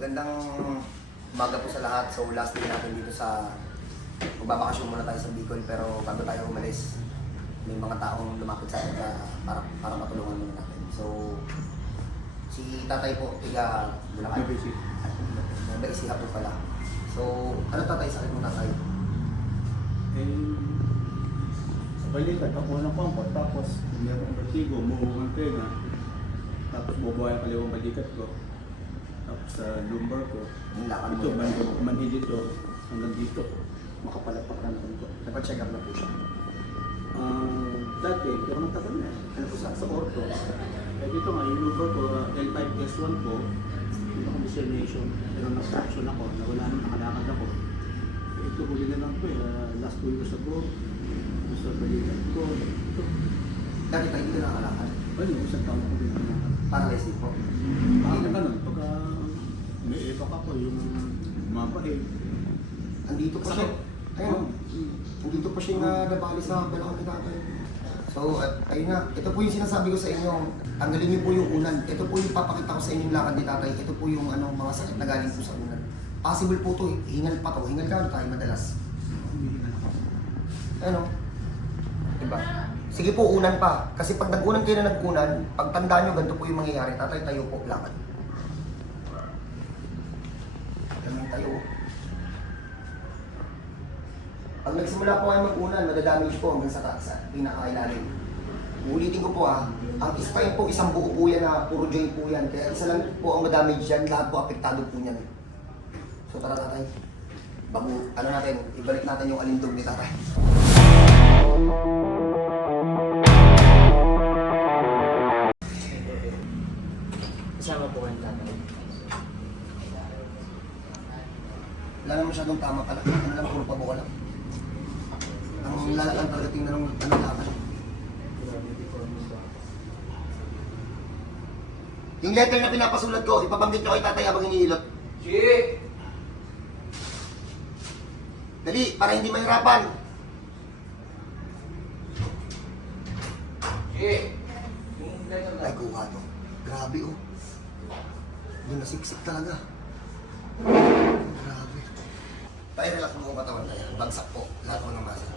Magandang umaga po sa lahat. So last day natin dito sa magbabakasyon muna tayo sa Bicol, pero bago tayo umalis, may mga taong lumapit sa atin para matulungan muna natin. So si tatay po, tiga Bulacan. Nabaisiha po pala. So ano tatay, sakit mo tatay? Sa balikat, ako ng pampot, tapos mayroong vertigo, umuhungan kayo na, tapos bubuhay ang kaliwang balikat ko, tapos sa lumbar ko, Yung lakad ito, mo. manhi dito, hanggang dito, makapalapak na naman ko. Nagpa-check up na po siya. Dati, pero matagal na, Ano po sa orto. Eh dito nga, yung lumbar ko, L5S1 ko, yung ako discernation, pero nag-action ako, nawala na, nakalakad ako. Ito, huli na lang ko, last 2 years ago, sa balikat ko, ito. Dati tayo dito nakakalakad. Ano, isang taon ako din naman. Paralyzed po. Bakit na ganun? Pagka may epak ako, yung mapahig. Andito pa siya. Ayun. Andito pa siya na nabali sa balakang ni tatay. So, ayun nga. Ito po yung sinasabi ko sa inyo. Tanggalin niyo po yung unan. Ito po yung papakita ko sa inyo yung lakad ni tatay. Ito po yung mga sakit na galing po sa unan. Possible po to. Hingal pa to. Hingal ka tayo madalas. Ano? Diba? Sige po, unan pa. Kasi pag nag-unan kayo na nag-unan, pag tandaan nyo, ganito po yung mangyayari. Tatay, tayo po, lakad. Ganun tayo. Pag nagsimula po kayo mag-unan, madadamage po hanggang sa pinakailalim. Ulitin ko po ang spine po, isang buo po yan na puro joint po yan. Kaya isa lang po ang madamage yan, lahat po apektado po niyan. So tara tatay, ano natin, ibalik natin yung alindog ni tatay. Kasama po ang tatay. Wala naman masyadong tama pala. Ano lang, puro pabo ka lang. Ang lalang talaga tingnan ng lakad. Yung letter na pinapasulat ko, ipabanggit nyo kay tatay habang hinihilot. Sige! Dali, para hindi mahirapan. Sige! Ay, kuha to. Grabe oh. Doon nasiksik talaga. Grabe. Pa-relax mo ang katawan tayo. Bagsak po. Lahat ko ng masa.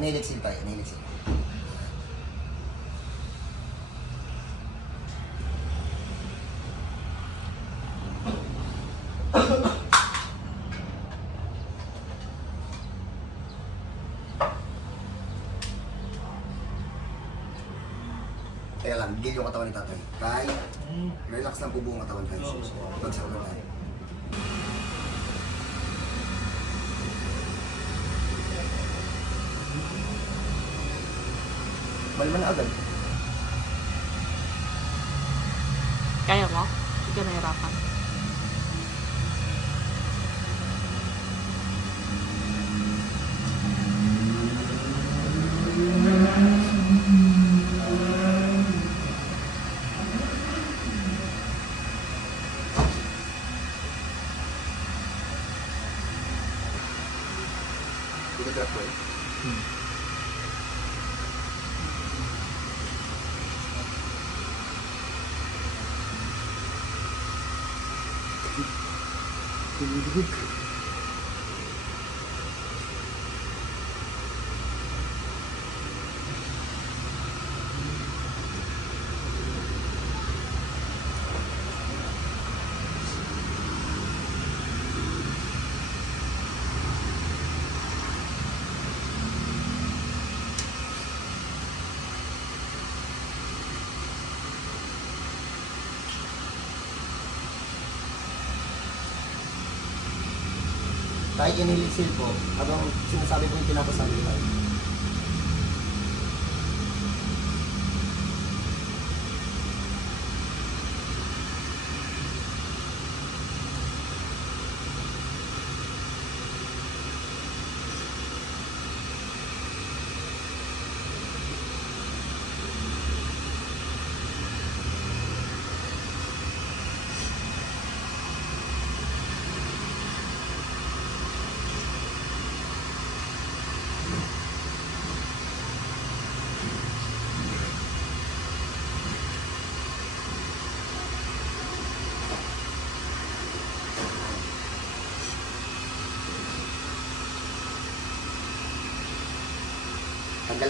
Inhale exhale tayo. Inhale exhale. Kaya lang, bigil yung katawan ni tatay. Tay, relax lang po buong katawan tayo. Bagsak na tayo. Malman na agad. Kaya mo? Hindi ka nahirapan. Dito drop ko eh. Kahit inilisil po, habang sinasabi ko yung pinapasabi tayo.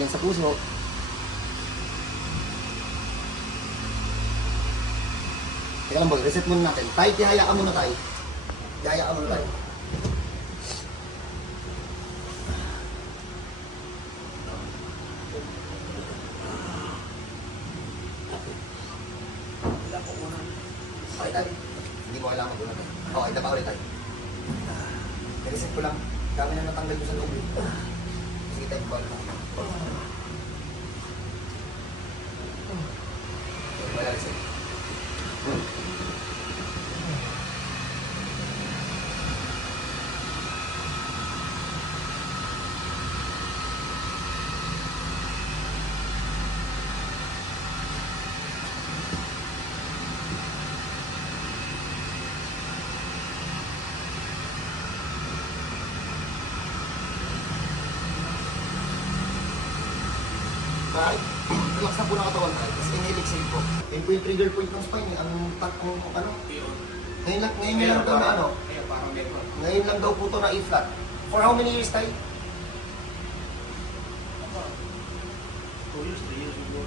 tanggalin sa puso. Teka lang boy, reset muna natin. Tay, tihaya ka muna tayo. Tihaya ka muna tayo. Okay tayo. Hindi mo kailangan mag-una tayo. Okay, dapa ulit tayo. Reset ko lang. Dami na natanggal ko sa loob. Sige tayo, ball. Wala reset. Right? Relax na po ng katawan tayo. Tapos inhale, exhale po. Yun po yung trigger point ng spine. Ang ano? Ngayon lang daw na ano? Ngayon lang daw po ito na E-flat. For how many years tayo? 2 years, 3 years ago.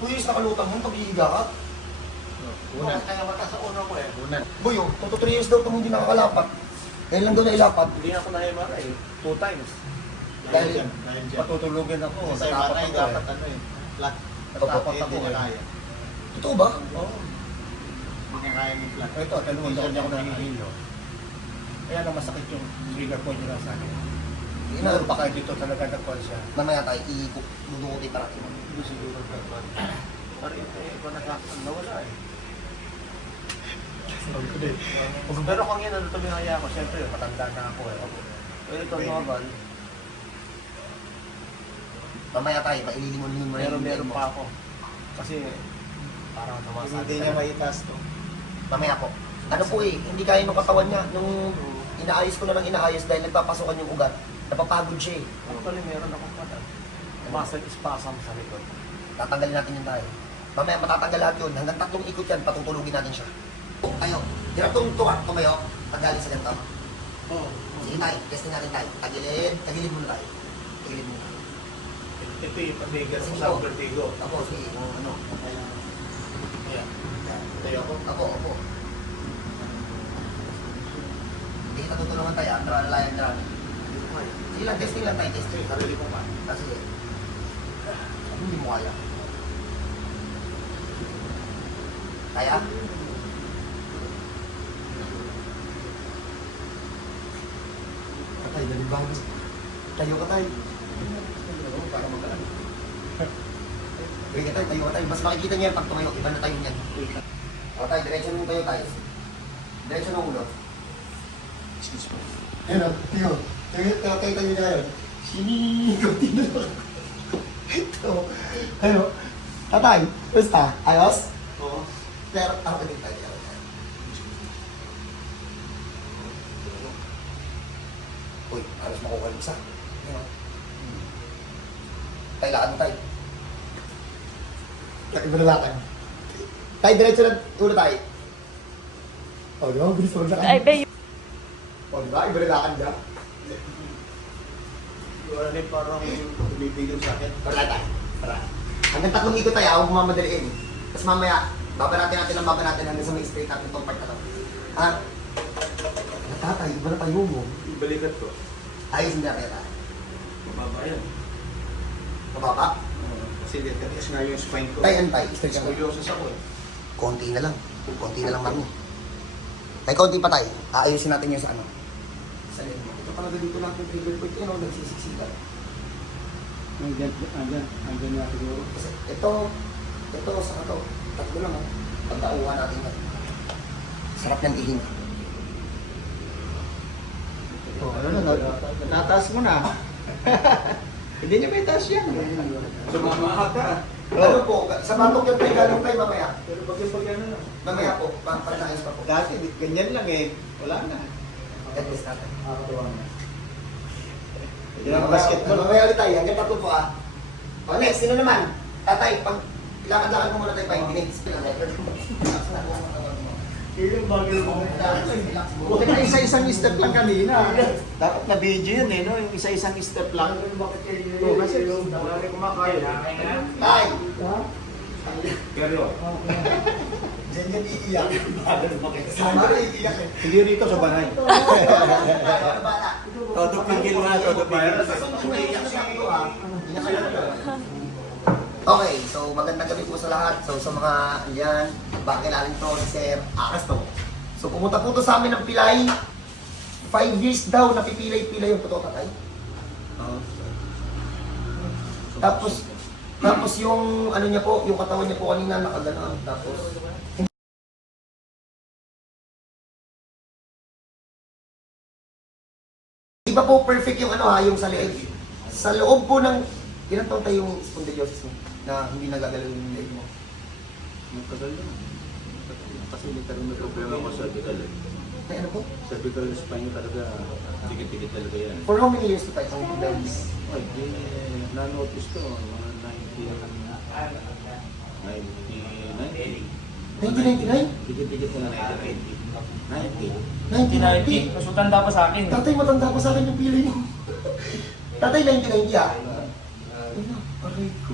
2 years nakalutang mo, pag-iiga ka. Una. Kaya mata sa una ko eh. Una. Boy, oh, 2 to 3 years daw itong hindi nakakalapat. Ngayon lang daw na ilapat. Hindi ako na-MRI. 2 times. Dahil dyan. Patutulugin ako. Sa MRI dapat ano eh. Flat. Opo. Hindi na kaya. Totoo ba? Oo. Hindi kaya ng flat. Ito, talungan daw niya ako nangihilo. Kaya na masakit yung trigger point nila sa akin. Meron pa kayo dito talaga nagkuhan siya. Mamaya tayo, dudukutin para natin. Hindi siguro nagkuhan. Pero ito eh, iba nawala eh. Pero kung yan, ano tumihaya ako, siyempre, matanda na ako eh. Pero ito normal, Mamaya tayo, maililimon-limon mo rin. meron pa ako. Kasi, parang tumasabi. Hindi niya maitas to. Mamaya po. Ano po eh, hindi kaya ng katawan niya. Nung inaayos ko na lang inaayos dahil nagpapasokan yung ugat, napapagod siya eh. Actually, meron akong pata. Muscle spasm sa likod. Tatanggalin natin yun tayo. Mamaya matatanggal lahat yun. Hanggang 3 ikot yan, patutulugin natin siya. Tayo, diratong tumayo, tanggalin sa ganito. Oo. Sige tayo, testing natin tayo. Tagilid muna tayo. Tagilid muna. Ito yung pabigat Sige sa po. vertigo. Ako, sige. Ano? Ayan. Tayo ako. Opo. Hindi kita tutulungan tayo. Lalayan. Sige lang, testing lang tayo. Testing. Sarili ko pa. Kasi, hindi mo kaya. Kaya? Katay, nalibago. Tayo ka tayo. Para magalan. Tayo ka tayo. Mas makikita niyo yan pag tumayo. Iba na tayo niyan. O tayo, diretso mo tayo tayo. Diretso ng ulo. Excuse me. Ayun o, tiyo. Tayo niya yun. Kunti na lang. Ito. Ayun. Tatay, basta? Ayos? Oo. Pero, ako din tayo. Uy, alas makukaligsa. Tayo, lakad mo tayo. Iba na lakad. Tayo, diretso na ulo tayo. O, di ba? Bilis mo maglakad. Ay, babe. O, di ba? Iba na lakad ka. Wala rin parang bumibigil sa akin. Para tayo. Para. Hanggang 3 ikot tayo, ako bumamadaliin. Tapos mamaya, baba natin hanggang sa may straight natin itong part na to. Ha? Natatay, iba na tayo mo. Balikat ko. Ayos hindi na tayo. Mababa yan. Mababa? Kasi katiis nga yung spine ko. Tayo, antay. Straight ka na. Scoliosis ako eh. Konti na lang. Konti na lang, mami. May konti pa tayo. Aayusin natin yung sa ano. Sa leg mo. Ito talaga dito lang yung trigger point. Yun, nagsisiksikan. Andyan na siguro. Kasi ito, sa ito. Tatlo lang, ha. Pagtauhan natin yan. Sarap ng ihin. Oh, natataas mo na. Hindi niya may taas yan. Sumama ka. Ano po, sa batok yung tayo galing tayo mamaya. Pero pag-yan na lang. Mamaya po, para naayos pa po. Dati, ganyan lang eh. Wala na. At least natin. Yan ang basketball. Mamaya ulit tayo, hanggang 3 po ah. O next, sino naman? Tatay, pag lakad-lakad mo muna tayo 5 minutes. Buti na isa-isang step lang kanina. Dapat na video yun eh, no? Yung isa-isang step lang. Oo, kasi marami kumakain. Tay! Pero, Diyan yan iiyak. Sana iiyak eh. hindi rito sa bahay. Ano bala? Todo pingil na, todo pingil. Okay, so magandang gabi po sa lahat. So sa mga yan, bakilala nito si Sir Akas to. So pumunta po to sa amin ng Pilay. 5 years daw napipilay-pilay yung totoo tatay. Tapos yung ano niya po, yung katawan niya po kanina nakaganoon. Tapos iba po perfect yung ano ha, yung sa leeg. Sa loob po ng ilang taon tayo yung spondylosis mo na hindi nagagalaw yung leg mo. Matagal yun. Kasi nagkaroon na problema ko sa cervical eh. Na ano po? Cervical spine talaga, dikit-dikit talaga yan. For how many years to tayo ang problems? Ay, di, na-notice to, mga 1999? Dikit-dikit na 1990. 90. Mas matanda pa sa akin. Tatay, matanda pa sa akin yung pili mo. Tatay, 1990 ah. Aray ko.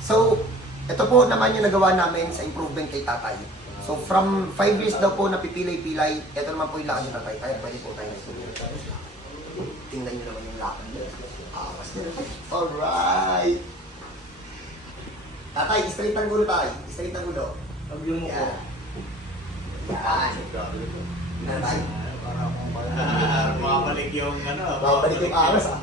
So, ito po naman yung nagawa namin sa improvement kay tatay. So, from 5 years daw po napipilay-pilay, ito naman po yung lakad ni tatay. Kaya pwede po tayo nagtulog. Tingnan nyo naman yung lakad niya. Alright! Tatay, straight ang gulo tayo. Straight ang gulo. Pag yung mo ko. Yan. Yan tayo. Makabalik yung ano. Babalik yung aras ah.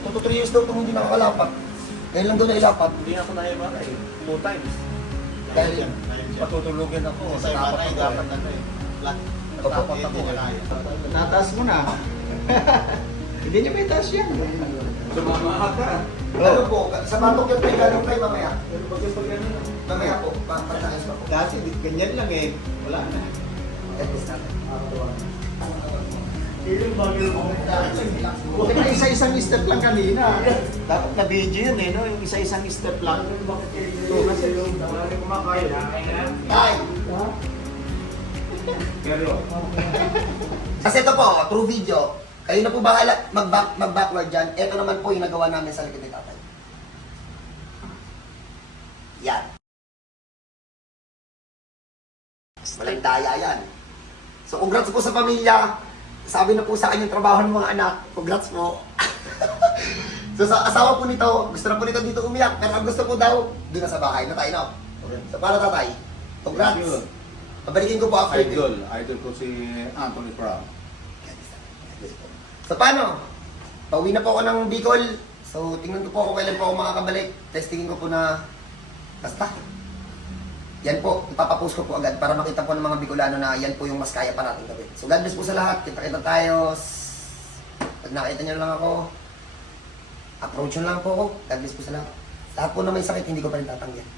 Toto 3 years daw itong hindi nakakalapat. Ngayon lang daw nailapat. Hindi ako na-MRI. 2 times. Dahil Patutulugin ako. Sa MRI, dapat ano eh. Flat. Dapat ako. Nataas mo na. Hindi niya may taas yan. Sumama ka. Ano po, sa batok yung tayo galing tayo mamaya. Mamaya po, pagkakais pa po. Dati, ganyan lang eh. Wala na. At least natin. Buti na isa-isang step lang kanina. Dapat na video yun eh, no? Yung isa-isang step lang. Oo, kasi marami kumakain. Tay! Pero, Kasi ito po, true video. Kayo na po bahala mag-backward dyan. Ito naman po yung nagawa namin sa likod ni tatay. Yan. Walang daya yan. So congrats po sa pamilya. Sabi na po sa akin yung trabaho ng mga anak. Congrats po. So sa asawa po nito, gusto na po nito dito umiyak. Pero ang gusto po daw, doon na sa bahay na tayo, no? So para tatay, congrats. Thank you. Pabalikin ko po after this. idol ko si Anthony Brown. So paano? Pauwi na po ako ng Bicol. So tingnan ko po kung kailan po ako makakabalik. Testingin ko po na basta. Yan po, ipapapost ko po agad para makita po ng mga Bicolano na yan po yung mas kaya pa natin gawin. So God bless po sa lahat. Kita-kita tayo. Pag nakita niyo lang ako, approach nyo lang po ako. God bless po sa lahat. Lahat po na may sakit, hindi ko pa rin tatanggihan.